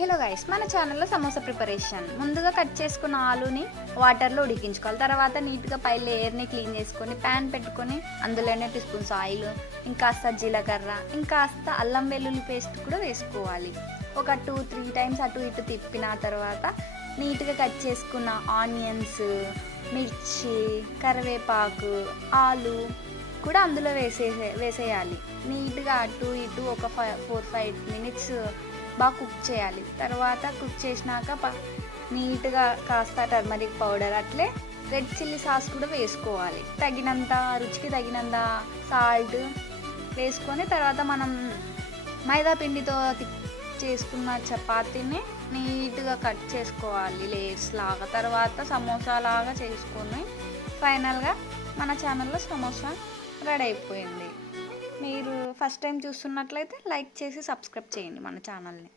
Hello guys, మన ఛానల్లో samosa preparation. ముందుగా కట్ చేసుకున్న ఆలుని వాటర్లో ఉడికించుకోవాలి. తర్వాత నీట్గా పై లేయర్ని క్లీన్ చేసుకొని ప్యాన్ పెట్టుకొని అందులోనే 2 స్పూన్స్ ఆయిల్, ఇంకాస్త జీలకర్ర, ఇంకాస్త అల్లం వెల్లుల్లి పేస్ట్ కూడా వేసుకోవాలి. ఒక 2-3 టైమ్స్ అటు ఇటు తిప్పిన తర్వాత నీట్గా కట్ చేసుకున్న ఆనియన్స్, మిర్చి, కరివేపాకు, ఆలు కూడా అందులో వేసేయాలి. నీట్గా అటు ఇటు ఒక 4-5 మినిట్స్ బాగా కుక్ చేయాలి. తర్వాత కుక్ చేసినాక నీట్గా కాస్త టర్మరిక్ పౌడర్, అట్లే రెడ్ చిల్లీ సాస్ కూడా వేసుకోవాలి. రుచికి తగినంత సాల్ట్ వేసుకొని తర్వాత మనం మైదా పిండితో చేసుకున్న చపాతీని నీట్గా కట్ చేసుకోవాలి లేయర్స్ లాగా. తర్వాత సమోసా లాగా చేసుకొని ఫైనల్గా మన ఛానల్లో సమోసా రెడీ అయిపోయింది. మీరు ఫస్ట్ టైం చూస్తున్నట్లయితే లైక్ చేసి సబ్స్క్రైబ్ చేయండి మన ఛానల్ని.